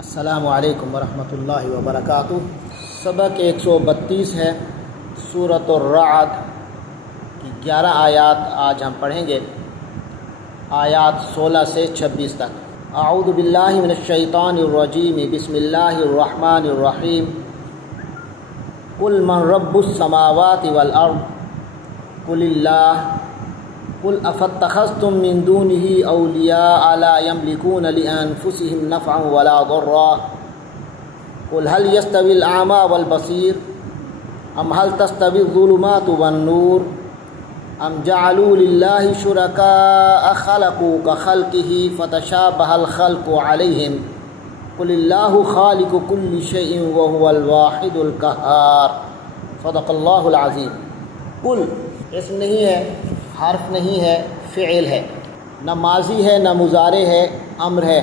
السلام علیکم ورحمۃ اللہ وبرکاتہ۔ سبق 132 ہے، سورۃ الرعد کی 11 آیات آج ہم پڑھیں گے، آیات 16 سے 26 تک۔ اعوذ باللہ من الشیطان الرجیم، بسم اللہ الرحمن الرحیم۔ قل من رب السماوات والارض قل اللہ قل افاتخذتم من دونه اولیاء لا يملكون لانفسهم نفعا ولا ضرا قل هل يستوي الاعمى والبصير ام هل تستوي الظلمات والنور ام جعلوا لله شركاء خلقوا كخلقه فتشابه الخلق عليهم قل الله خالق كل شيء وهو الواحد القهار۔ صدق اللہ العظیم۔ قل اسم نہیں ہے، حرف نہیں ہے، فعل ہے، نہ ماضی ہے نہ مضارع ہے، امر ہے۔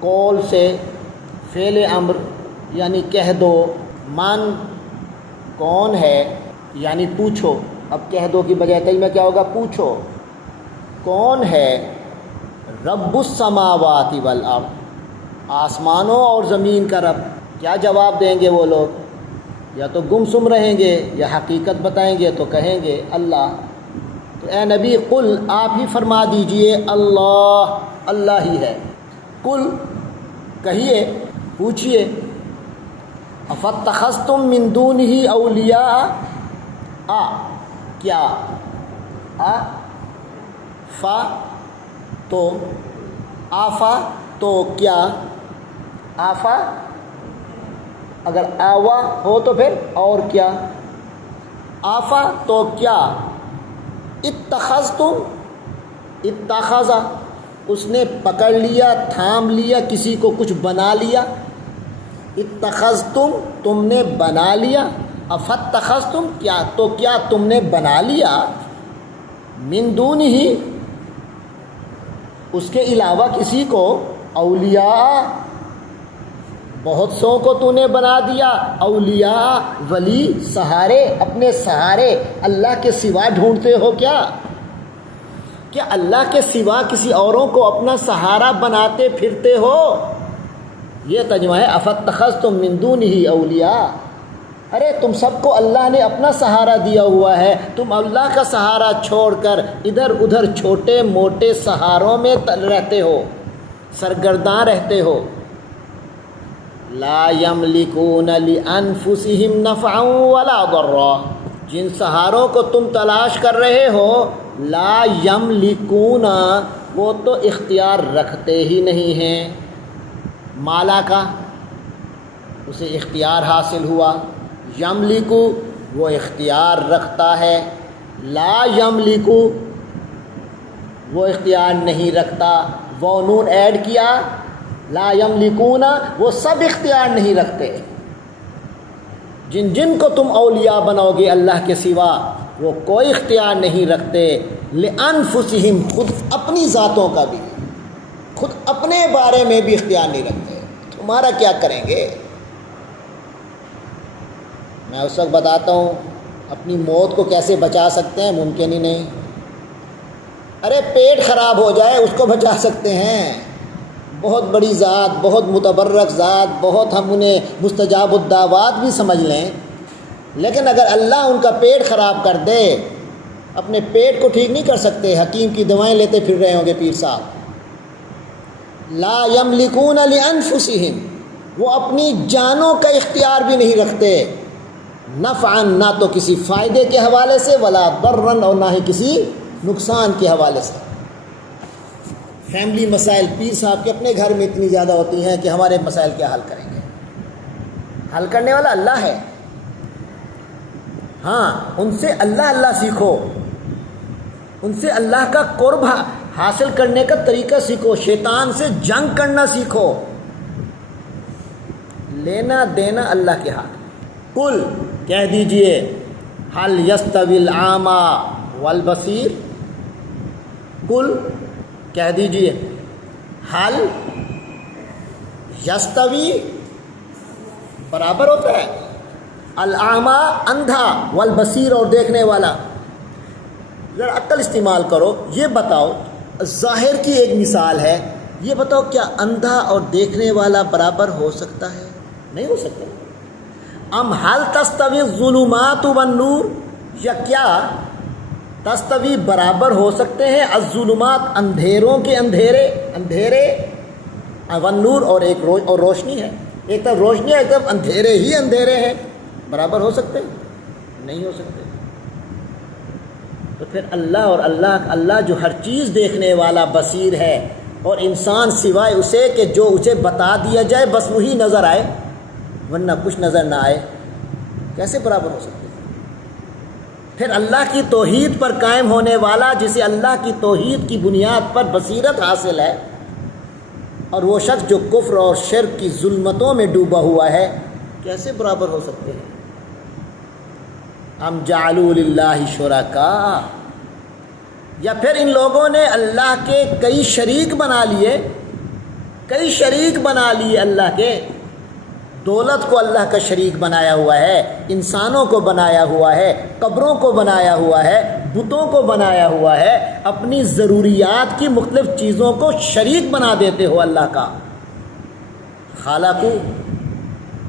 قول سے فعل امر یعنی کہہ دو، من کون ہے یعنی پوچھو۔ اب کہہ دو کی بجائے کلمہ کیا ہوگا؟ پوچھو کون ہے رب السماوات والارض، آسمانوں اور زمین کا رب۔ کیا جواب دیں گے وہ لوگ؟ یا تو گمسم رہیں گے یا حقیقت بتائیں گے تو کہیں گے اللہ۔ تو اے نبی قل آپ ہی فرما دیجئے اللہ، اللہ ہی ہے۔ قل کہیے، پوچھئے، افاتخذتم من دونہ اولیاء، کیا فا تو آفا تو کیا، آفا اگر آوا ہو تو پھر اور کیا، آفا تو کیا، اتخذتم اتخذا اس نے پکڑ لیا، تھام لیا، کسی کو کچھ بنا لیا، اتخذتم تم نے بنا لیا، افاتخذتم کیا تو کیا تم نے بنا لیا، من دونہ اس کے علاوہ کسی کو، اولیاء بہت سو کو تو نے بنا دیا، اولیاء ولی، سہارے، اپنے سہارے اللہ کے سوا ڈھونڈتے ہو کیا اللہ کے سوا کسی اوروں کو اپنا سہارا بناتے پھرتے ہو؟ یہ ترجمہ ہے افاتخذتم من دونہ اولیاء۔ ارے تم سب کو اللہ نے اپنا سہارا دیا ہوا ہے، تم اللہ کا سہارا چھوڑ کر ادھر ادھر چھوٹے موٹے سہاروں میں رہتے ہو، سرگرداں رہتے ہو۔ لا یملکون لانفسہم نفعا ولا ضرا، جن سہاروں کو تم تلاش کر رہے ہو، لا یملکون وہ تو اختیار رکھتے ہی نہیں ہیں۔ مالا کا اسے اختیار حاصل ہوا، یملکو وہ اختیار رکھتا ہے، لا یملکو وہ اختیار نہیں رکھتا، وہ نون ایڈ کیا، لا یملکون وہ سب اختیار نہیں رکھتے۔ جن جن کو تم اولیاء بناؤ گے اللہ کے سوا، وہ کوئی اختیار نہیں رکھتے، لانفسہم خود اپنی ذاتوں کا بھی، خود اپنے بارے میں بھی اختیار نہیں رکھتے۔ تمہارا کیا کریں گے؟ میں اس وقت بتاتا ہوں اپنی موت کو کیسے بچا سکتے ہیں، ممکن ہی نہیں۔ ارے پیٹ خراب ہو جائے اس کو بچا سکتے ہیں، بہت بڑی ذات، بہت متبرک ذات، بہت ہم انہیں مستجاب الدعوات بھی سمجھ لیں، لیکن اگر اللہ ان کا پیٹ خراب کر دے، اپنے پیٹ کو ٹھیک نہیں کر سکتے، حکیم کی دوائیں لیتے پھر رہے ہوں گے پیر صاحب۔ لا یملکون لانفسہم وہ اپنی جانوں کا اختیار بھی نہیں رکھتے، نفعا نہ تو کسی فائدے کے حوالے سے، ولا ضرا اور نہ ہی کسی نقصان کے حوالے سے۔ فیملی مسائل پیر صاحب کے اپنے گھر میں اتنی زیادہ ہوتی ہیں کہ ہمارے مسائل کیا حل کریں گے؟ حل کرنے والا اللہ ہے۔ ہاں ان سے اللہ اللہ سیکھو، ان سے اللہ کا قرب حاصل کرنے کا طریقہ سیکھو، شیطان سے جنگ کرنا سیکھو، لینا دینا اللہ کے ہاتھ۔ قل کہہ دیجئے، هل يستوي الأعمى والبصير، قل کہہ دیجئے، حل یستوی برابر ہوتا ہے، الاعمیٰ اندھا، والبصیر اور دیکھنے والا۔ ذرا عقل استعمال کرو، یہ بتاؤ، ظاہر کی ایک مثال ہے یہ بتاؤ کیا اندھا اور دیکھنے والا برابر ہو سکتا ہے؟ نہیں ہو سکتا۔ ام حل تستوی الظلمات والنور، یا کیا تستوی برابر ہو سکتے ہیں الظلمات اندھیروں کے اندھیرے والنور اور ایک روشنی ہے، ایک طرف روشنی ہے ایک طرف اندھیرے ہی اندھیرے ہیں، برابر ہو سکتے ہیں؟ نہیں ہو سکتے۔ تو پھر اللہ اور اللہ جو ہر چیز دیکھنے والا بصیر ہے، اور انسان سوائے اسے کہ جو اسے بتا دیا جائے بس وہی نظر آئے، ورنہ کچھ نظر نہ آئے، کیسے برابر ہو سکتے؟ پھر اللہ کی توحید پر قائم ہونے والا، جسے اللہ کی توحید کی بنیاد پر بصیرت حاصل ہے، اور وہ شخص جو کفر اور شرک کی ظلمتوں میں ڈوبا ہوا ہے، کیسے برابر ہو سکتے ہیں؟ ام جعلوا للہ شرکاء، یا پھر ان لوگوں نے اللہ کے کئی شریک بنا لیے اللہ کے، دولت کو اللہ کا شریک بنایا ہوا ہے، انسانوں کو بنایا ہوا ہے، قبروں کو بنایا ہوا ہے، بتوں کو بنایا ہوا ہے، اپنی ضروریات کی مختلف چیزوں کو شریک بنا دیتے ہو اللہ کا۔ خالقو،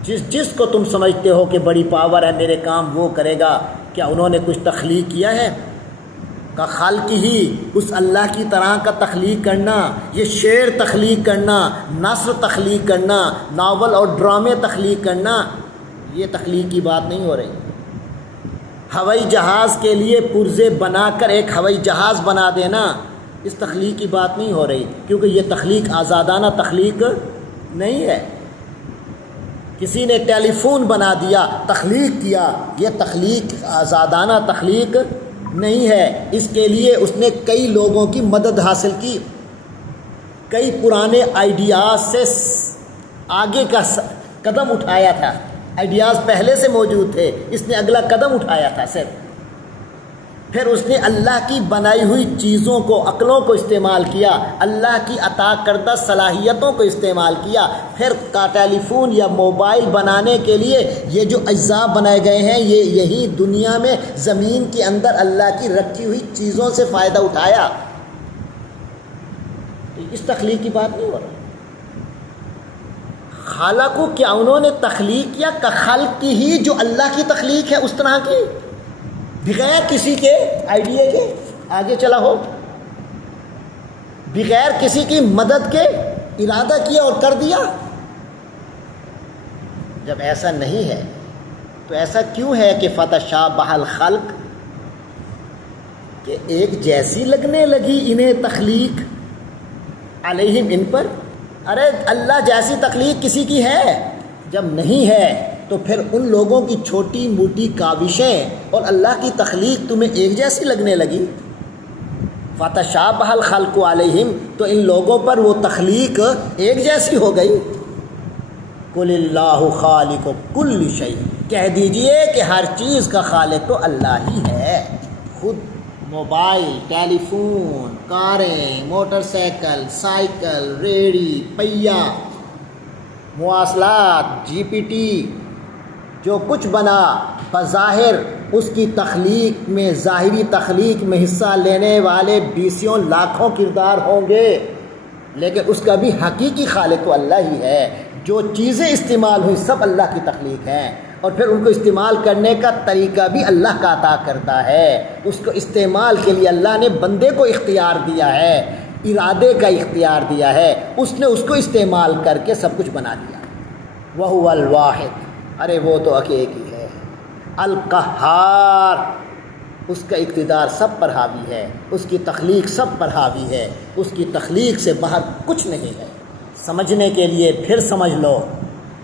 جس کو تم سمجھتے ہو کہ بڑی پاور ہے، میرے کام وہ کرے گا، کیا انہوں نے کچھ تخلیق کیا ہے؟ کا خلق ہی، اس اللہ کی طرح کا تخلیق کرنا، یہ شعر تخلیق کرنا، نثر تخلیق کرنا، ناول اور ڈرامے تخلیق کرنا، یہ تخلیق کی بات نہیں ہو رہی۔ ہوائی جہاز کے لیے پرزے بنا کر ایک ہوائی جہاز بنا دینا، اس تخلیق کی بات نہیں ہو رہی، کیونکہ یہ تخلیق آزادانہ تخلیق نہیں ہے۔ کسی نے ٹیلی فون بنا دیا، تخلیق کیا، یہ تخلیق آزادانہ تخلیق نہیں ہے۔ اس کے لیے اس نے کئی لوگوں کی مدد حاصل کی، کئی پرانے آئیڈیاز سے آگے کا قدم اٹھایا تھا، آئیڈیاز پہلے سے موجود تھے، اس نے اگلا قدم اٹھایا تھا صرف۔ پھر اس نے اللہ کی بنائی ہوئی چیزوں کو، عقلوں کو استعمال کیا، اللہ کی عطا کردہ صلاحیتوں کو استعمال کیا۔ پھر ٹیلی فون یا موبائل بنانے کے لیے یہ جو اجزاء بنائے گئے ہیں، یہی دنیا میں زمین کے اندر اللہ کی رکھی ہوئی چیزوں سے فائدہ اٹھایا۔ اس تخلیق کی بات نہیں ہو رہی۔ خالقو، کیا انہوں نے تخلیق کیا کا خلق کی ہی، جو اللہ کی تخلیق ہے اس طرح کی، بغیر کسی کے آئیڈیا کے آگے چلا ہو، بغیر کسی کی مدد کے ارادہ کیا اور کر دیا؟ جب ایسا نہیں ہے تو ایسا کیوں ہے کہ فتشابہ الخلق، کہ ایک جیسی لگنے لگی انہیں تخلیق، علیہم، ان پر؟ ارے اللہ جیسی تخلیق کسی کی ہے؟ جب نہیں ہے تو پھر ان لوگوں کی چھوٹی موٹی کاوشیں اور اللہ کی تخلیق تمہیں ایک جیسی لگنے لگی؟ فتشابہ الخلق علیہم، تو ان لوگوں پر وہ تخلیق ایک جیسی ہو گئی۔ قل اللہ خالق کل شیء، کہہ دیجئے کہ ہر چیز کا خالق تو اللہ ہی ہے۔ خود موبائل، ٹیلی فون، کاریں، موٹر سائیکل، سائیکل، ریڑھی، پہیہ، مواصلات، جی پی ٹی، جو کچھ بنا بظاہر اس کی تخلیق میں، ظاہری تخلیق میں حصہ لینے والے بیسیوں لاکھوں کردار ہوں گے، لیکن اس کا بھی حقیقی خالق تو اللہ ہی ہے۔ جو چیزیں استعمال ہوئی سب اللہ کی تخلیق ہیں، اور پھر ان کو استعمال کرنے کا طریقہ بھی اللہ کا عطا کرتا ہے۔ اس کو استعمال کے لیے اللہ نے بندے کو اختیار دیا ہے، ارادے کا اختیار دیا ہے، اس نے اس کو استعمال کر کے سب کچھ بنا دیا۔ وَهُوَ الْوَاحِدُ، ارے وہ تو ایک ہی ہے، القہار، اس کا اقتدار سب پر حاوی ہے، اس کی تخلیق سب پر حاوی ہے، اس کی تخلیق سے باہر کچھ نہیں ہے۔ سمجھنے کے لیے پھر سمجھ لو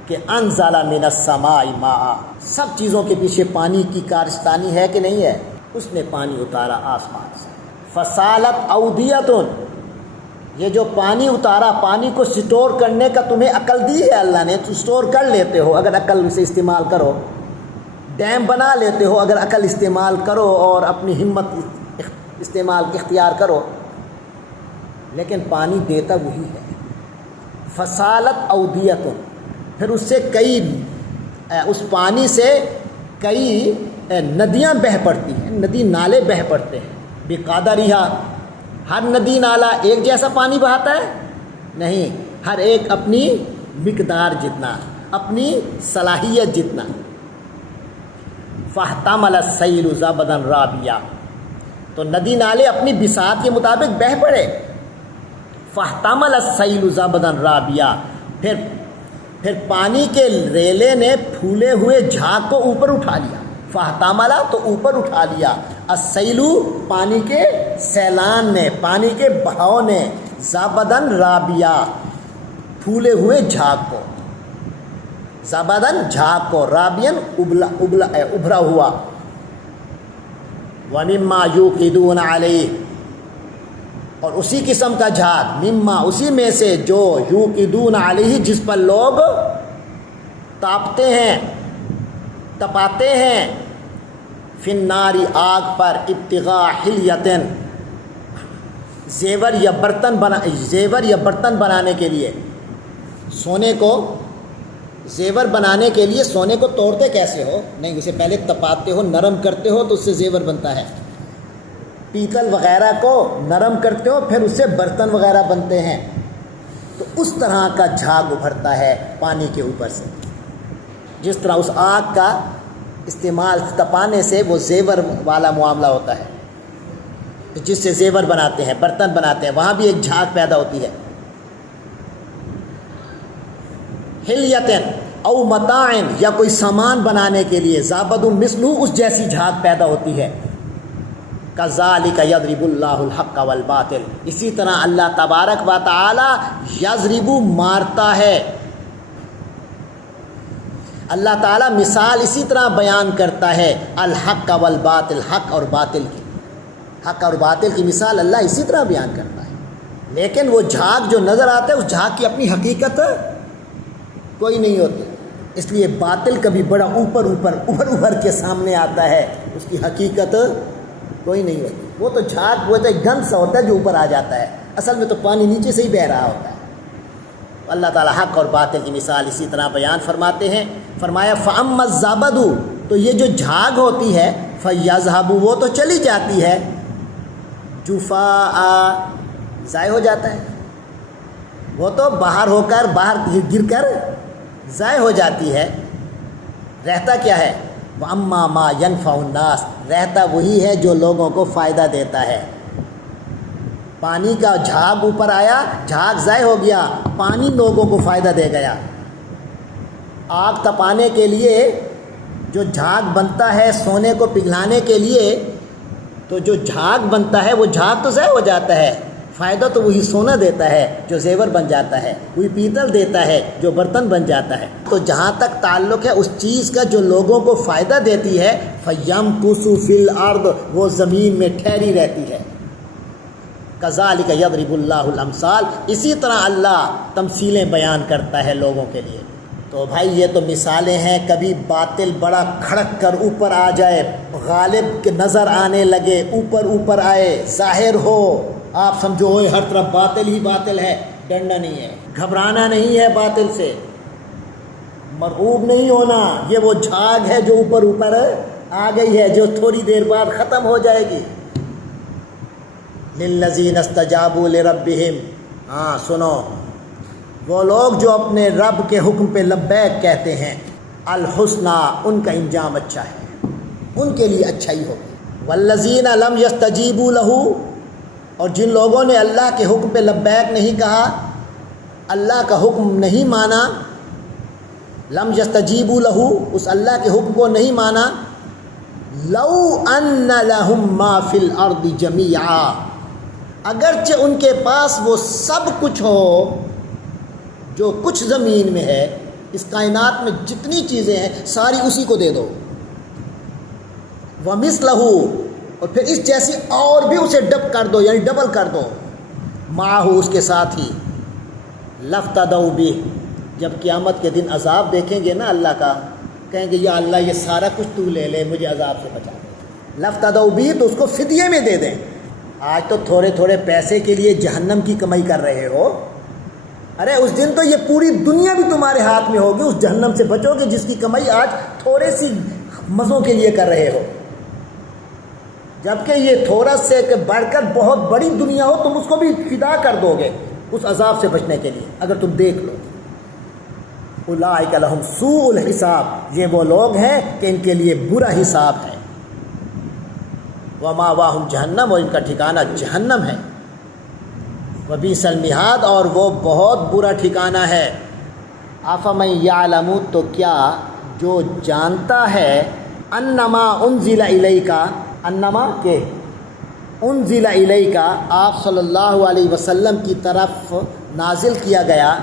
کہ انزل من السماء ماء، سب چیزوں کے پیچھے پانی کی کارستانی ہے کہ نہیں ہے؟ اس نے پانی اتارا آسمان سے۔ فسالت اودیۃ، یہ جو پانی اتارا، پانی کو سٹور کرنے کا تمہیں عقل دی ہے اللہ نے، تو سٹور کر لیتے ہو اگر عقل سے استعمال کرو، ڈیم بنا لیتے ہو اگر عقل استعمال کرو اور اپنی ہمت استعمال اختیار کرو، لیکن پانی دیتا وہی ہے۔ فسالت اودیۃ، پھر اس سے اس پانی سے کئی ندیاں بہہ پڑتی ہیں، ندی نالے بہہ پڑتے ہیں۔ بقدرہا، ہر ندی نالا ایک جیسا پانی بہاتا ہے؟ نہیں، ہر ایک اپنی مقدار جتنا، اپنی صلاحیت جتنا۔ فاحتمل السیل زبدا رابیا، تو ندی نالے اپنی بساط کے مطابق بہہ پڑے۔ فاحتمل السیل زبدا رابیا، پھر پانی کے ریلے نے پھولے ہوئے جھاگ کو اوپر اٹھا لیا۔ فاحتملا تو اوپر اٹھا لیا، السیلو پانی کے سیلان نے، پانی کے بہاؤ نے، زبدن رابیا پھولے ہوئے جھاگ کو، زبدن جھاگ کو، رابین ابھرا ہوا۔ وَمِمَّا يُوقِدُونَ عَلَيْهِ، اور اسی قسم کا جھاگ، مما اسی میں سے جو یوقدون علیہ جس پر لوگ تاپتے ہیں، تپاتے ہیں، فی النار آگ پر، ابتغاء حلیۃ زیور یا برتن بنانے کے لیے۔ سونے کو زیور بنانے کے لیے سونے کو توڑتے کیسے ہو؟ نہیں، اسے پہلے تپاتے ہو، نرم کرتے ہو تو اس سے زیور بنتا ہے۔ پیتل وغیرہ کو نرم کرتے ہو پھر اس سے برتن وغیرہ بنتے ہیں۔ تو اس طرح کا جھاگ ابھرتا ہے پانی کے اوپر سے، جس طرح اس آگ کا استعمال تپانے سے وہ زیور والا معاملہ ہوتا ہے، جس سے زیور بناتے ہیں، برتن بناتے ہیں، وہاں بھی ایک جھاگ پیدا ہوتی ہے۔ حلیتن او متاعن، یا کوئی سامان بنانے کے لیے، زابد مثلہ اس جیسی جھاگ پیدا ہوتی ہے۔ کذالک یضرب اللہ الحق والباطل، اسی طرح اللہ تبارک و تعالی یضرب مارتا ہے، اللہ تعالیٰ مثال اسی طرح بیان کرتا ہے، الحق والباطل، حق اور باطل کی، حق اور باطل کی مثال اللہ اسی طرح بیان کرتا ہے۔ لیکن وہ جھاگ جو نظر آتا ہے اس جھاگ کی اپنی حقیقت کوئی نہیں ہوتی، اس لیے باطل کبھی بڑا اوپر کے سامنے آتا ہے، اس کی حقیقت کوئی نہیں ہوتی۔ وہ تو جھاگ، وہ تو ایک گند سا ہوتا ہے جو اوپر آ جاتا ہے، اصل میں تو پانی نیچے سے ہی بہہ رہا ہوتا ہے۔ اللہ تعالیٰ حق اور باطل کی مثال اسی طرح بیان فرماتے ہیں۔ فرمایا فَأَمَّا الزَّبَدُ، تو یہ جو جھاگ ہوتی ہے، فَيَذْهَبُ، وہ تو چلی جاتی ہے، جُفَاءً، ضائع ہو جاتا ہے، وہ تو باہر گر کر ضائع ہو جاتی ہے۔ رہتا کیا ہے؟ وَأَمَّا مَا يَنْفَعُ النَّاسَ، رہتا وہی ہے جو لوگوں کو فائدہ دیتا ہے۔ پانی کا جھاگ اوپر آیا، جھاگ ضائع ہو گیا، پانی لوگوں کو فائدہ دے گیا۔ آگ تپانے کے لیے جو جھاگ بنتا ہے سونے کو پگھلانے کے لیے، تو جو جھاگ بنتا ہے وہ جھاگ تو ضائع ہو جاتا ہے، فائدہ تو وہی سونا دیتا ہے جو زیور بن جاتا ہے، وہی پیتل دیتا ہے جو برتن بن جاتا ہے۔ تو جہاں تک تعلق ہے اس چیز کا جو لوگوں کو فائدہ دیتی ہے، فَيَمْكُثُ فِي الْأَرْضِ، وہ زمین میں ٹھہری رہتی ہے۔ کذالک یضرب اللہ الامثال، اسی طرح اللہ تمثیلیں بیان کرتا ہے لوگوں کے لیے۔ تو بھائی یہ تو مثالیں ہیں، کبھی باطل بڑا کھڑک کر اوپر آ جائے، غالب کے نظر آنے لگے، اوپر آئے، ظاہر ہو، آپ سمجھو ہوئے ہر طرف باطل ہی باطل ہے، ڈرنا نہیں ہے، گھبرانا نہیں ہے باطل سے، مرعوب نہیں ہونا۔ یہ وہ جھاگ ہے جو اوپر آ گئی ہے، جو تھوڑی دیر بعد ختم ہو جائے گی۔ للذین استجابوا لربہم، ہاں سنو، وہ لوگ جو اپنے رب کے حکم پہ لبیک کہتے ہیں، الحسنی، ان کا انجام اچھا ہے، ان کے لیے اچھائی ہوگی۔ والذین لم یستجیبوا لہ، اور جن لوگوں نے اللہ کے حکم پہ لبیک نہیں کہا، اللہ کا حکم نہیں مانا، لم یستجیبوا لہ، اس اللہ کے حکم کو نہیں مانا، لو ان لہم ما فی الارض جمیعا، اگرچہ ان کے پاس وہ سب کچھ ہو جو کچھ زمین میں ہے، اس کائنات میں جتنی چیزیں ہیں ساری اسی کو دے دو، وَمِثْلَهُ، اور پھر اس جیسی اور بھی اسے یعنی ڈبل کر دو، مَعَهُ، اس کے ساتھ ہی، لَفْتَدَوْا بِهِ، جب قیامت کے دن عذاب دیکھیں گے نا اللہ کا، کہیں گے یا اللہ یہ سارا کچھ تو لے لے، مجھے عذاب سے بچا دے۔ لَفْتَدَوْا بِهِ، تو اس کو فدیے میں دے دیں۔ آج تو تھوڑے پیسے کے لیے جہنم کی کمائی کر رہے ہو، ارے اس دن تو یہ پوری دنیا بھی تمہارے ہاتھ میں ہوگی، اس جہنم سے بچو گے جس کی کمائی آج تھوڑے سی مزوں کے لیے کر رہے ہو، جبکہ یہ تھوڑا سے بڑھ کر بہت بڑی دنیا ہو، تم اس کو بھی فدا کر دو گے، اس عذاب سے بچنے کے لیے، اگر تم دیکھ لو۔ اولئک لہم سوء الحساب، یہ وہ لوگ ہیں کہ ان کے لیے برا حساب ہے۔ ومأواہم جہنم، اور ان کا ٹھکانہ جہنم ہے۔ وبئس المہاد، اور وہ بہت برا ٹھکانہ ہے۔ افمن یعلم، تو کیا جو جانتا ہے، انما انزل الیک، انما کہ انزل الیک، آپ صلی اللہ علیہ وسلم کی طرف نازل کیا گیا،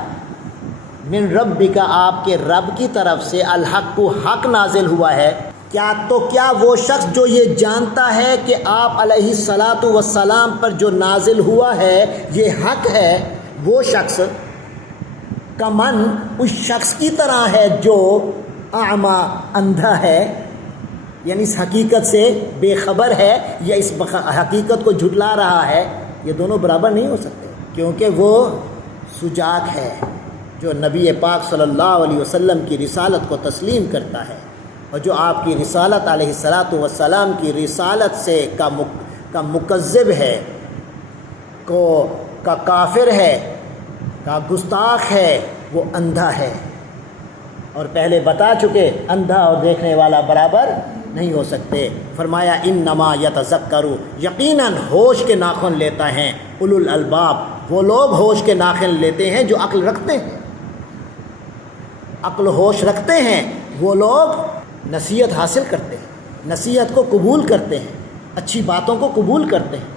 من ربک، آپ کے رب کی طرف سے، الحق، حق نازل ہوا ہے۔ کیا وہ شخص جو یہ جانتا ہے کہ آپ علیہ الصلاۃ والسلام پر جو نازل ہوا ہے یہ حق ہے، وہ شخص کمن، اس شخص کی طرح ہے جو اعمیٰ، اندھا ہے، یعنی اس حقیقت سے بے خبر ہے یا اس حقیقت کو جھٹلا رہا ہے۔ یہ دونوں برابر نہیں ہو سکتے، کیونکہ وہ سجاگ ہے جو نبی پاک صلی اللہ علیہ وسلم کی رسالت کو تسلیم کرتا ہے، اور جو آپ کی رسالت علیہ الصلاۃ والسلام کی رسالت سے کا مکذب ہے، کا کافر ہے، کا گستاخ ہے، وہ اندھا ہے۔ اور پہلے بتا چکے، اندھا اور دیکھنے والا برابر نہیں ہو سکتے۔ فرمایا انما یتذکر، یقیناً ہوش کے ناخن لیتا ہے، اولو الالباب، وہ لوگ ہوش کے ناخن لیتے ہیں جو عقل رکھتے ہیں، عقل ہوش رکھتے ہیں، وہ لوگ نصیحت حاصل کرتے ہیں، نصیحت کو قبول کرتے ہیں، اچھی باتوں کو قبول کرتے ہیں۔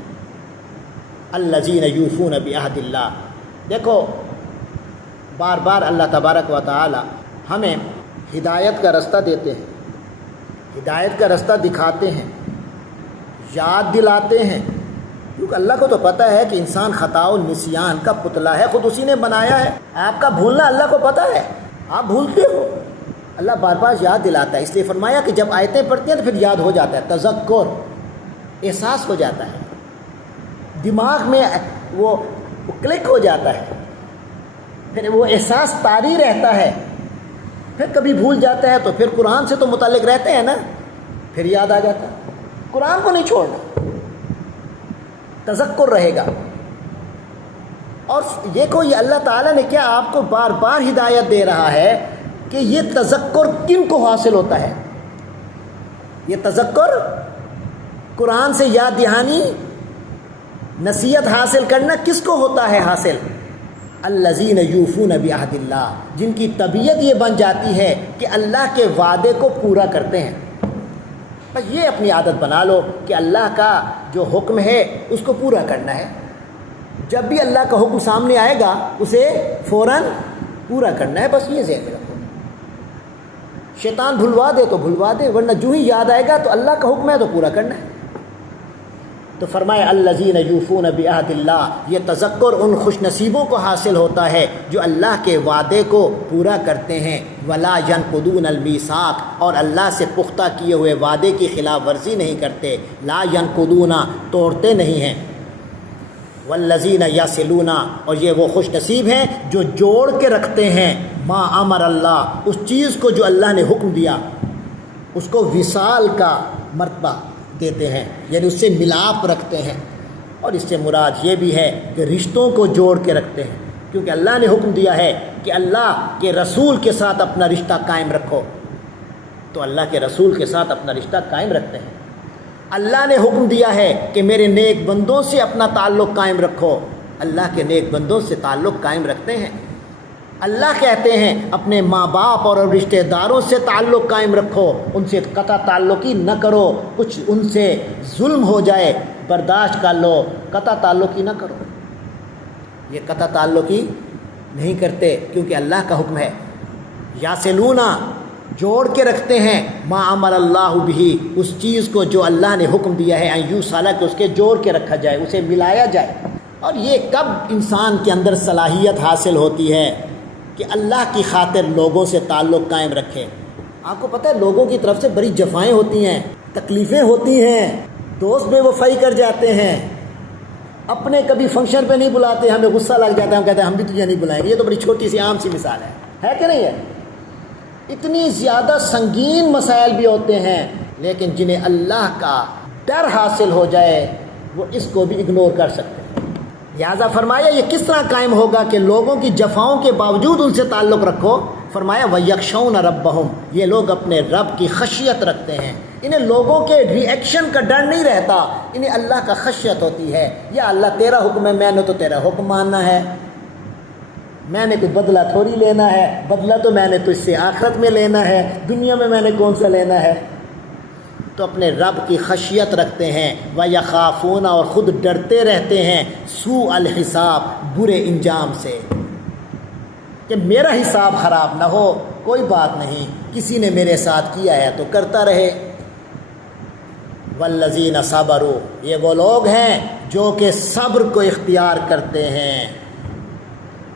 الذین یوفون بعہد اللہ، دیکھو بار بار اللہ تبارک و تعالی ہمیں ہدایت کا رستہ دیتے ہیں، ہدایت کا رستہ دکھاتے ہیں، یاد دلاتے ہیں، کیونکہ اللہ کو تو پتہ ہے کہ انسان خطا و نسیان کا پتلا ہے، خود اسی نے بنایا ہے۔ آپ کا بھولنا اللہ کو پتہ ہے، آپ بھولتے ہو، اللہ بار بار یاد دلاتا ہے۔ اس لیے فرمایا کہ جب آیتیں پڑھتے ہیں تو پھر یاد ہو جاتا ہے، تذکر، احساس ہو جاتا ہے، دماغ میں وہ کلک ہو جاتا ہے، پھر وہ احساس طاری رہتا ہے، پھر کبھی بھول جاتا ہے تو پھر قرآن سے تو متعلق رہتے ہیں نا، پھر یاد آ جاتا ہے۔ قرآن کو نہیں چھوڑنا، تذکر رہے گا۔ اور دیکھو یہ اللہ تعالیٰ نے کیا آپ کو بار بار ہدایت دے رہا ہے کہ یہ تذکر کن کو حاصل ہوتا ہے، یہ تذکر، قرآن سے یاد دہانی، نصیحت حاصل کرنا کس کو ہوتا ہے حاصل؟ الذین یوفون بعہد اللہ، جن کی طبیعت یہ بن جاتی ہے کہ اللہ کے وعدے کو پورا کرتے ہیں۔ بس یہ اپنی عادت بنا لو کہ اللہ کا جو حکم ہے اس کو پورا کرنا ہے، جب بھی اللہ کا حکم سامنے آئے گا اسے فوراً پورا کرنا ہے، بس یہ ذہن میں رکھو۔ شیطان بھلوا دے تو بھلوا دے، ورنہ جو ہی یاد آئے گا تو اللہ کا حکم ہے تو پورا کرنا ہے۔ تو فرمایا الذین یوفون بعہد اللہ، یہ تذکر ان خوش نصیبوں کو حاصل ہوتا ہے جو اللہ کے وعدے کو پورا کرتے ہیں، ولا ینقضون المیثاق، اور اللہ سے پختہ کیے ہوئے وعدے کی خلاف ورزی نہیں کرتے، لا ینقضون، توڑتے نہیں ہیں، والذین یصلون، اور یہ وہ خوش نصیب ہیں جو جوڑ کے رکھتے ہیں، ما امر اللہ، اس چیز کو جو اللہ نے حکم دیا اس کو وصال کا مرتبہ دیتے ہیں، یعنی اس سے ملاپ رکھتے ہیں۔ اور اس سے مراد یہ بھی ہے کہ رشتوں کو جوڑ کے رکھتے ہیں، کیونکہ اللہ نے حکم دیا ہے کہ اللہ کے رسول کے ساتھ اپنا رشتہ قائم رکھو، تو اللہ کے رسول کے ساتھ اپنا رشتہ قائم رکھتے ہیں۔ اللہ نے حکم دیا ہے کہ میرے نیک بندوں سے اپنا تعلق قائم رکھو، اللہ کے نیک بندوں سے تعلق قائم رکھتے ہیں۔ اللہ کہتے ہیں اپنے ماں باپ اور رشتہ داروں سے تعلق قائم رکھو، ان سے قطع تعلقی نہ کرو، کچھ ان سے ظلم ہو جائے برداشت کر لو، قطع تعلقی نہ کرو۔ یہ قطع تعلقی نہیں کرتے کیونکہ اللہ کا حکم ہے۔ یاسلونا، جوڑ کے رکھتے ہیں، ما امر اللہ بھی، اس چیز کو جو اللہ نے حکم دیا ہے ایو سالہ کہ اس کے جوڑ کے رکھا جائے، اسے ملایا جائے۔ اور یہ کب انسان کے اندر صلاحیت حاصل ہوتی ہے کہ اللہ کی خاطر لوگوں سے تعلق قائم رکھے۔ آپ کو پتہ ہے لوگوں کی طرف سے بڑی جفائیں ہوتی ہیں، تکلیفیں ہوتی ہیں، دوست بے وفائی کر جاتے ہیں، اپنے کبھی فنکشن پہ نہیں بلاتے، ہمیں غصہ لگ جاتا ہے، ہم کہتے ہیں ہم بھی تجھے نہیں بلائیں گے۔ یہ تو بڑی چھوٹی سی عام سی مثال ہے کہ نہیں ہے؟ اتنی زیادہ سنگین مسائل بھی ہوتے ہیں، لیکن جنہیں اللہ کا ڈر حاصل ہو جائے وہ اس کو بھی اگنور کر سکتے ہیں۔ لہٰذا فرمایا یہ کس طرح قائم ہوگا کہ لوگوں کی جفاؤں کے باوجود ان سے تعلق رکھو. فرمایا وَيَخْشَوْنَ رَبَّهُمْ، یہ لوگ اپنے رب کی خشیت رکھتے ہیں. انہیں لوگوں کے ری ایکشن کا ڈر نہیں رہتا، انہیں اللہ کا خشیت ہوتی ہے. یا اللہ تیرا حکم ہے، میں نے تو تیرا حکم ماننا ہے، میں نے کوئی بدلہ تھوڑی لینا ہے، بدلہ تو میں نے تجھ سے آخرت میں لینا ہے، دنیا میں نے کون سا لینا ہے. تو اپنے رب کی خشیت رکھتے ہیں. وَيَخَافُونَ، اور خود ڈرتے رہتے ہیں، سوء الحساب، برے انجام سے، کہ میرا حساب خراب نہ ہو. کوئی بات نہیں، کسی نے میرے ساتھ کیا ہے تو کرتا رہے. وَالَّذِينَ صَبَرُوا، یہ وہ لوگ ہیں جو کہ صبر کو اختیار کرتے ہیں.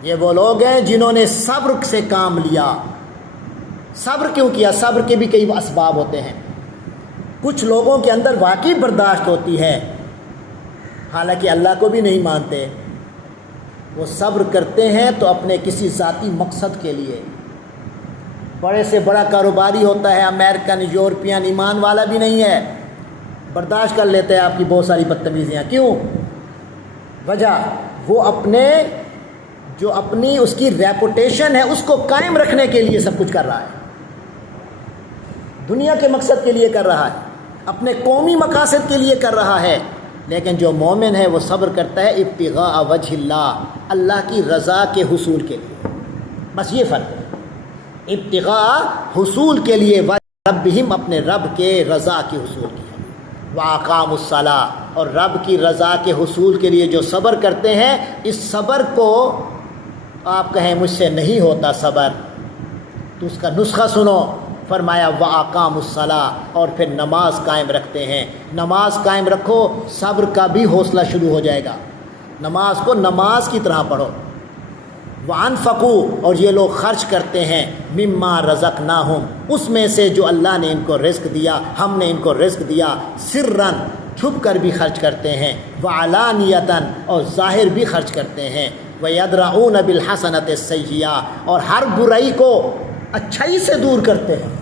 یہ وہ لوگ ہیں جنہوں نے صبر سے کام لیا. صبر کیوں کیا؟ صبر کے بھی کئی اسباب ہوتے ہیں. کچھ لوگوں کے اندر واقعی برداشت ہوتی ہے، حالانکہ اللہ کو بھی نہیں مانتے، وہ صبر کرتے ہیں تو اپنے کسی ذاتی مقصد کے لیے. بڑے سے بڑا کاروباری ہوتا ہے، امریکن، یورپین، ایمان والا بھی نہیں ہے، برداشت کر لیتے ہیں آپ کی بہت ساری بدتمیزیاں. کیوں؟ وجہ وہ اپنی اس کی ریپوٹیشن ہے اس کو قائم رکھنے کے لیے سب کچھ کر رہا ہے، دنیا کے مقصد کے لیے کر رہا ہے، اپنے قومی مقاصد کے لیے کر رہا ہے. لیکن جو مومن ہے وہ صبر کرتا ہے ابتغاء وجہ اللہ، اللہ کی رضا کے حصول کے لیے. بس یہ فرق ہے، ابتغاء حصول کے لیے، ربہم اپنے رب کے رضا کے حصول کے لیے. وَأَقَامُوا الصَّلَاةَ، اور رب کی رضا کے حصول کے لیے جو صبر کرتے ہیں، اس صبر کو آپ کہیں مجھ سے نہیں ہوتا صبر، تو اس کا نسخہ سنو. فرمایا وَأَقَامُوا الصَّلَاةَ، اور پھر نماز قائم رکھتے ہیں. نماز قائم رکھو، صبر کا بھی حوصلہ شروع ہو جائے گا. نماز کو نماز کی طرح پڑھو. وَأَنفَقُوا، اور یہ لوگ خرچ کرتے ہیں، مِمَّا رَزَقْنَاهُمْ، اس میں سے جو اللہ نے ان کو رزق دیا، ہم نے ان کو رزق دیا. سِرًّا، چھپ کر بھی خرچ کرتے ہیں. وَعَلَانِيَةً، اور ظاہر بھی خرچ کرتے ہیں. وَيَدْرَؤُونَ بِالْحَسَنَةِ السَّيِّئَةَ، اور ہر برائی کو اچھائی سے دور کرتے ہیں.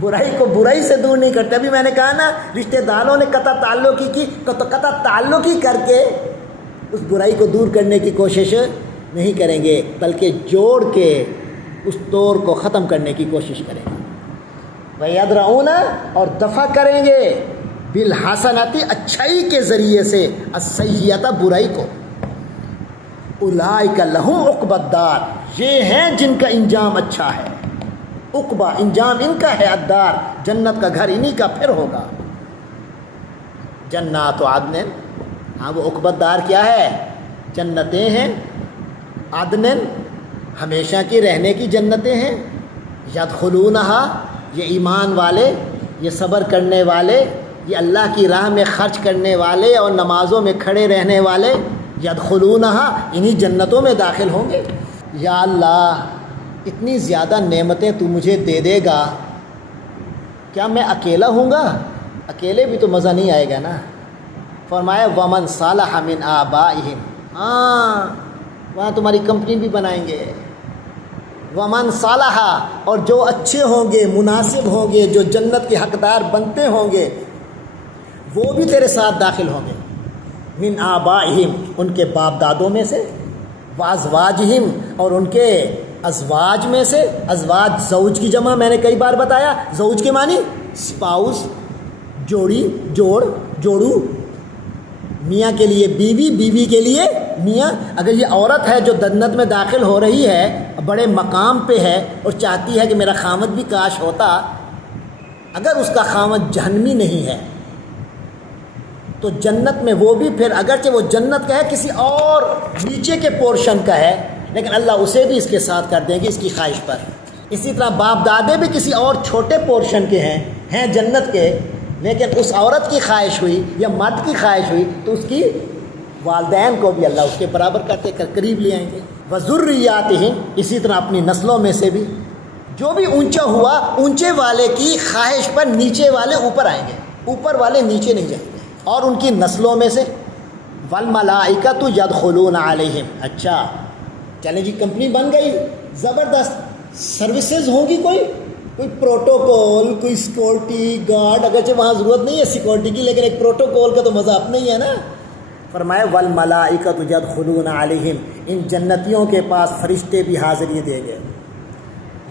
برائی کو برائی سے دور نہیں کرتے. ابھی میں نے کہا نا، رشتہ داروں نے قطع تعلقی کی، قطع تعلقی کر کے اس برائی کو دور کرنے کی کوشش نہیں کریں گے، بلکہ جوڑ کے اس توڑ کو ختم کرنے کی کوشش کریں گے. وَيَدْرَؤُونَ، اور دفع کریں گے، بالحسناتی، اچھائی کے ذریعے سے، السیئۃ، برائی کو. اولئک لہم عقبی الدار، یہ ہیں جن کا انجام اچھا ہے. عقبہ، انجام ان کا ہے. الدار، جنت کا گھر انہی کا پھر ہوگا. جنات عدن، ہاں وہ عقبی الدار کیا ہے؟ جنتیں ہیں. عدن، ہمیشہ کی رہنے کی جنتیں ہیں. یدخلونہا، یہ ایمان والے، یہ صبر کرنے والے، یہ اللہ کی راہ میں خرچ کرنے والے اور نمازوں میں کھڑے رہنے والے، یدخلونہا، انہی جنتوں میں داخل ہوں گے. یا اللہ، اتنی زیادہ نعمتیں تو مجھے دے دے گا، کیا میں اکیلا ہوں گا؟ اکیلے بھی تو مزہ نہیں آئے گا نا. فرمایا وَمَنْ صَلَحَ مِنْ آبَائِهِمْ، ہاں وہاں تمہاری کمپنی بھی بنائیں گے. وَمَنْ صَلَحَ، اور جو اچھے ہوں گے، مناسب ہوں گے، جو جنت کے حقدار بنتے ہوں گے، وہ بھی تیرے ساتھ داخل ہوں گے. مِنْ آبَائِهِمْ، ان کے باپ دادوں میں سے. وَأَزْوَاجِهِمْ، اور ان کے ازواج میں سے. ازواج زوج کی جمع میں نے کئی بار بتایا. زوج کے معنی اسپاؤس، جوڑی، جوڑو. میاں کے لیے بیوی، بیوی کے لیے میاں. اگر یہ عورت ہے جو جنت میں داخل ہو رہی ہے، بڑے مقام پہ ہے اور چاہتی ہے کہ میرا خامد بھی کاش ہوتا، اگر اس کا خامد جہنمی نہیں ہے تو جنت میں وہ بھی پھر، اگرچہ وہ جنت کا ہے، کسی اور نیچے کے پورشن کا ہے، لیکن اللہ اسے بھی اس کے ساتھ کر دیں گے اس کی خواہش پر. اسی طرح باپ دادے بھی کسی اور چھوٹے پورشن کے ہیں جنت کے، لیکن اس عورت کی خواہش ہوئی یا مرد کی خواہش ہوئی تو اس کی والدین کو بھی اللہ اس کے برابر کرتے کر قریب لے آئیں گے. وَذُرِّيَّاتِهِمْ، اسی طرح اپنی نسلوں میں سے بھی جو بھی اونچا ہوا، اونچے والے کی خواہش پر نیچے والے اوپر آئیں گے، اوپر والے نیچے نہیں جائیں گے. اور ان کی نسلوں میں سے وَالْمَلَائِكَةُ يَدْخُلُونَ عَلَيْهِمْ. اچھا چلیں جی، کمپنی بن گئی، زبردست. سروسز ہوں گی، کوئی پروٹوکول، کوئی سیکورٹی گارڈ، اگرچہ وہاں ضرورت نہیں ہے سیکورٹی کی، لیکن ایک پروٹوکول کا تو مزہ اپنا ہی ہے نا. فرمایا والملائکۃ یدخلون علیہم، ان جنتیوں کے پاس فرشتے بھی حاضری دیں گے،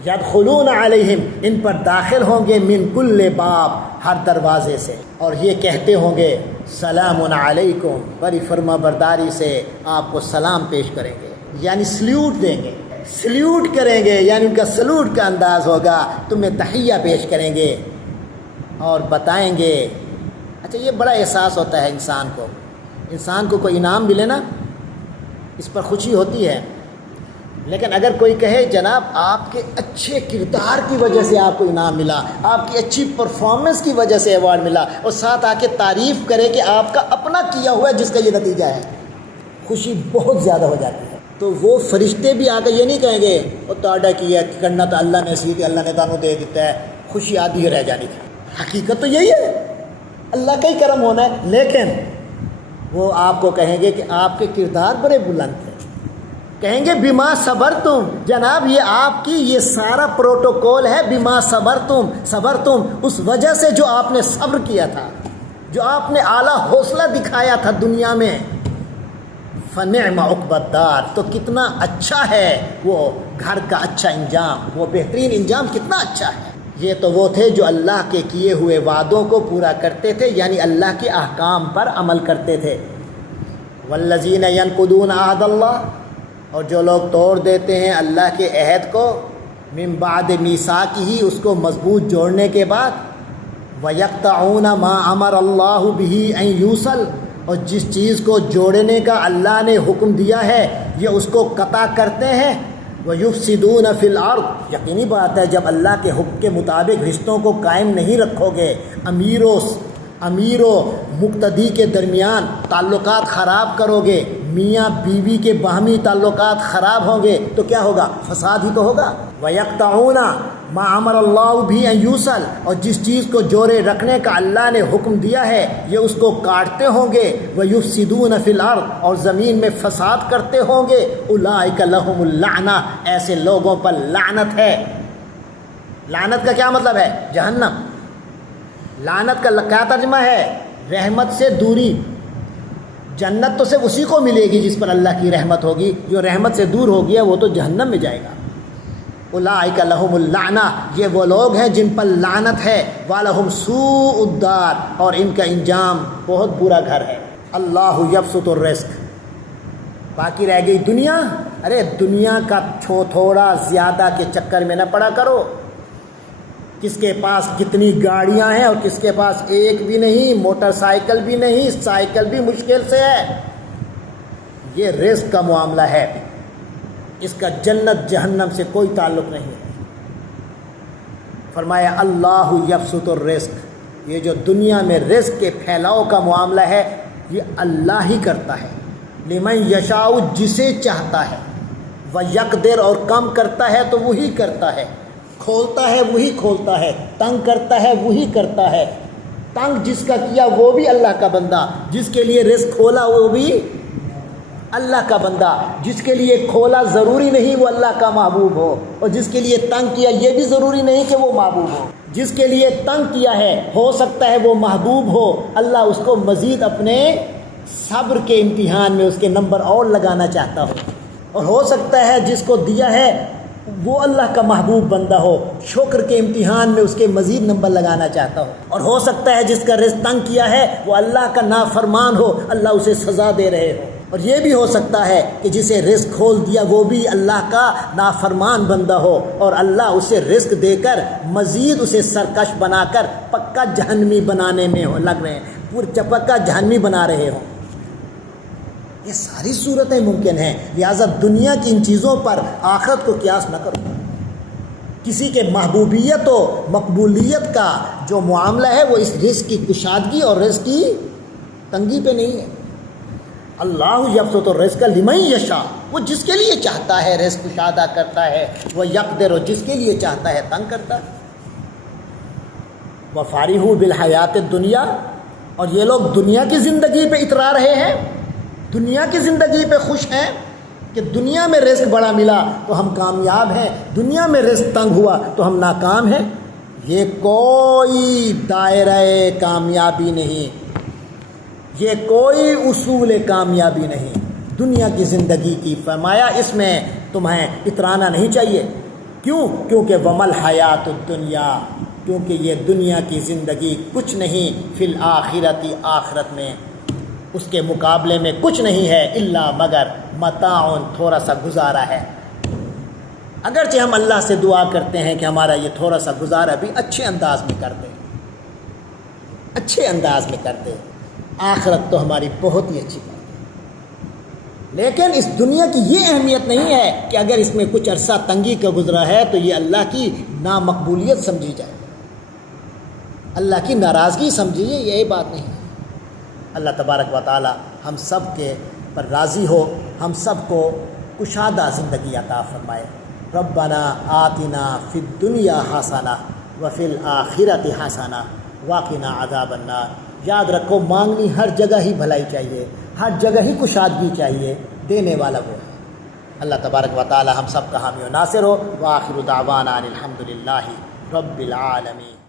یدخلون علیہم، ان پر داخل ہوں گے، من کل باب، ہر دروازے سے، اور یہ کہتے ہوں گے سلام علیکم، بڑی فرما برداری سے آپ کو سلام پیش کریں گے، یعنی سلیوٹ دیں گے، سلیوٹ کریں گے، یعنی ان کا سلوٹ کا انداز ہوگا، تمہیں تحیہ پیش کریں گے اور بتائیں گے۔ اچھا، یہ بڑا احساس ہوتا ہے انسان کو کوئی انعام ملے نا، اس پر خوشی ہوتی ہے، لیکن اگر کوئی کہے جناب آپ کے اچھے کردار کی وجہ سے آپ کو انعام ملا، آپ کی اچھی پرفارمنس کی وجہ سے ایوارڈ ملا، اور ساتھ آ کے تعریف کرے کہ آپ کا اپنا کیا ہوا ہے جس کا یہ نتیجہ ہے، خوشی بہت زیادہ ہو جاتی ہے۔ تو وہ فرشتے بھی آ کے یہ نہیں کہیں گے وہ تاڈا کیا کرنا تو اللہ نے سی اللہ نے تانوں دے دیتا ہے، خوشی آدھی رہ جانی تھی۔ حقیقت تو یہی ہے، اللہ کا ہی کرم ہونا ہے، لیکن وہ آپ کو کہیں گے کہ آپ کے کردار بڑے بلند تھے، کہیں گے بما صبرتم، جناب یہ آپ کی یہ سارا پروٹوکول ہے، بما صبرتم اس وجہ سے جو آپ نے صبر کیا تھا، جو آپ نے اعلیٰ حوصلہ دکھایا تھا دنیا میں، فنعم عقبی الدار، تو کتنا اچھا ہے وہ گھر کا اچھا انجام، وہ بہترین انجام کتنا اچھا ہے۔ یہ تو وہ تھے جو اللہ کے کیے ہوئے وعدوں کو پورا کرتے تھے، یعنی اللہ کے احکام پر عمل کرتے تھے۔ والذین ینقضون عہد اللہ، اور جو لوگ توڑ دیتے ہیں اللہ کے عہد کو، من بعد میثاقہ، اس کو مضبوط جوڑنے کے بعد، ویقطعون ما امر اللہ بہ ان یوصل، اور جس چیز کو جوڑنے کا اللہ نے حکم دیا ہے یہ اس کو قطع کرتے ہیں، وَيُفْسِدُونَ فِي الْأَرْضِ، یقینی بات ہے جب اللہ کے حکم کے مطابق رشتوں کو قائم نہیں رکھو گے، امیر و مقتدی کے درمیان تعلقات خراب کرو گے، میاں بیوی کے باہمی تعلقات خراب ہوں گے، تو کیا ہوگا؟ فساد ہی تو ہوگا۔ وَيَقْطَعُونَ مَا أَمَرَ اللَّهُ بِهِ أَن يُوصَلَ، اور جس چیز کو جوڑے رکھنے کا اللہ نے حکم دیا ہے یہ اس کو کاٹتے ہوں گے، وَيُفْسِدُونَ فِي الْأَرْضِ، اور زمین میں فساد کرتے ہوں گے، أُولَٰئِكَ لَهُمُ اللَّعْنَةُ، ایسے لوگوں پر لعنت ہے۔ لعنت کا کیا مطلب ہے؟ جہنم۔ لعنت کا کیا ترجمہ ہے؟ رحمت سے دوری۔ جنت تو صرف اسی کو ملے گی جس پر اللہ کی رحمت ہوگی، جو رحمت سے دور ہو گیا وہ تو جہنم میں جائے گا۔ اولئک لہم اللعنہ، یہ وہ لوگ ہیں جن پر لعنت ہے، وَلَهُمْ سُوءُ الدار، اور ان کا انجام بہت برا گھر ہے۔ اللہ یبسط الرزق، باقی رہ گئی دنیا۔ ارے دنیا کا تھوڑا زیادہ کے چکر میں نہ پڑا کرو، کس کے پاس کتنی گاڑیاں ہیں اور کس کے پاس ایک بھی نہیں، موٹر سائیکل بھی نہیں، سائیکل بھی مشکل سے ہے۔ یہ رزق کا معاملہ ہے، اس کا جنت جہنم سے کوئی تعلق نہیں ہے۔ فرمایا اللہ یبسط الرزق، یہ جو دنیا میں رزق کے پھیلاؤ کا معاملہ ہے یہ اللہ ہی کرتا ہے، لمن یشاء، جسے چاہتا ہے، ویقدر، اور کم کرتا ہے تو وہی کرتا ہے، کھولتا ہے وہی کھولتا ہے، تنگ کرتا ہے وہی کرتا ہے۔ تنگ جس کا کیا وہ بھی اللہ کا بندہ، جس کے لیے رزق کھولا وہ بھی اللہ کا بندہ، جس کے لیے کھولا ضروری نہیں وہ اللہ کا محبوب ہو، اور جس کے لیے تنگ کیا یہ بھی ضروری نہیں کہ وہ محبوب ہو۔ جس کے لیے تنگ کیا ہے ہو سکتا ہے وہ محبوب ہو، اللہ اس کو مزید اپنے صبر کے امتحان میں اس کے نمبر اور لگانا چاہتا ہو، اور ہو سکتا ہے جس کو دیا ہے وہ اللہ کا محبوب بندہ ہو، شکر کے امتحان میں اس کے مزید نمبر لگانا چاہتا ہو، اور ہو سکتا ہے جس کا رزق تنگ کیا ہے وہ اللہ کا نافرمان ہو، اللہ اسے سزا دے رہے ہو، اور یہ بھی ہو سکتا ہے کہ جسے رزق کھول دیا وہ بھی اللہ کا نافرمان بندہ ہو، اور اللہ اسے رزق دے کر مزید اسے سرکش بنا کر پکا جہنمی بنانے میں لگ رہے ہیں، پورا پکا جہنمی بنا رہے ہوں۔ یہ ساری صورتیں ممکن ہیں، لہٰذا دنیا کی ان چیزوں پر آخرت کو قیاس نہ کرو۔ کسی کے محبوبیت و مقبولیت کا جو معاملہ ہے وہ اس رزق کی کشادگی اور رزق کی تنگی پہ نہیں ہے۔ اللہ یبسط الرزق لمن یشاء، وہ جس کے لیے چاہتا ہے رزق کشادہ کرتا ہے، وہ یقدر، اور جس کے لیے چاہتا ہے تنگ کرتا ہے۔ وَفَرِحُوا بِالْحَیَاةِ الدُّنْیَا، اور یہ لوگ دنیا کی زندگی پہ اترا رہے ہیں، دنیا کی زندگی پہ خوش ہیں کہ دنیا میں رزق بڑا ملا تو ہم کامیاب ہیں، دنیا میں رزق تنگ ہوا تو ہم ناکام ہیں۔ یہ کوئی دائرہ کامیابی نہیں، یہ کوئی اصول کامیابی نہیں دنیا کی زندگی کی، فرمایا اس میں تمہیں اترانا نہیں چاہیے۔ کیوں؟ کیونکہ ومل حیات الدنیا، کیونکہ یہ دنیا کی زندگی کچھ نہیں، فی الآخرتی آخرت میں اس کے مقابلے میں کچھ نہیں ہے، الا مگر متاع، تھوڑا سا گزارا ہے۔ اگرچہ ہم اللہ سے دعا کرتے ہیں کہ ہمارا یہ تھوڑا سا گزارا بھی اچھے انداز میں کر دے، اچھے انداز میں کر دے، آخرت تو ہماری بہت ہی اچھی کر دے۔ لیکن اس دنیا کی یہ اہمیت نہیں ہے کہ اگر اس میں کچھ عرصہ تنگی کا گزرا ہے تو یہ اللہ کی نامقبولیت سمجھی جائے، اللہ کی ناراضگی سمجھیے، یہی بات نہیں ہے۔ اللہ تبارک و تعالی ہم سب کے پر راضی ہو، ہم سب کو کشادہ زندگی عطا فرمائے۔ ربنا آتنا فی الدنیا حسنہ وفی الآخرۃ حسنہ وقنا عذاب النار۔ یاد رکھو مانگنی ہر جگہ ہی بھلائی چاہیے، ہر جگہ ہی کشادگی چاہیے، دینے والا وہ ہے۔ اللہ تبارک و تعالی ہم سب کا حامی و ناصر ہو۔ وآخر دعوانا ان الحمد للہ رب العالمین۔